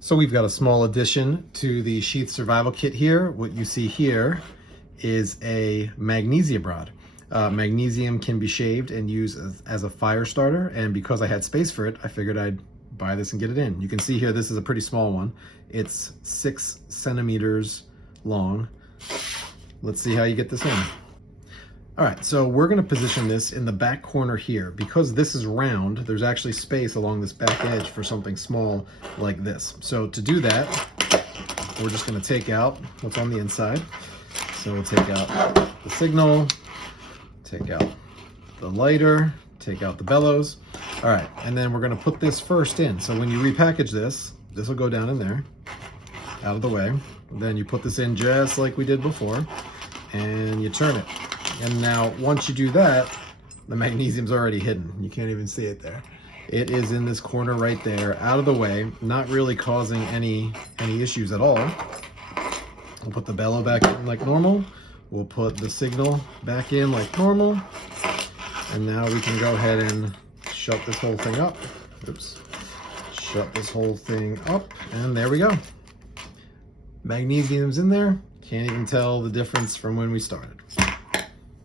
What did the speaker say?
So we've got a small addition to the Sheath Survival Kit here. What you see here is a magnesium rod. Magnesium can be shaved and used as a fire starter, and because I had space for it, I figured I'd buy this and get it in. You can see here, this is a pretty small one. It's 6 centimeters long. Let's see how you get this in. All right, so we're gonna position this in the back corner here. Because this is round, there's actually space along this back edge for something small like this. So to do that, we're just gonna take out what's on the inside. So we'll take out the signal, take out the lighter, take out the bellows. All right, and then we're gonna put this first in. So when you repackage this, this will go down in there, out of the way. Then you put this in just like we did before, and you turn it. And now, once you do that, the magnesium's already hidden. You can't even see it there. It is in this corner right there, out of the way, not really causing any issues at all. We'll put the bellow back in like normal. We'll put the signal back in like normal. And now we can go ahead and shut this whole thing up. Oops. Shut this whole thing up, and there we go. Magnesium's in there. Can't even tell the difference from when we started.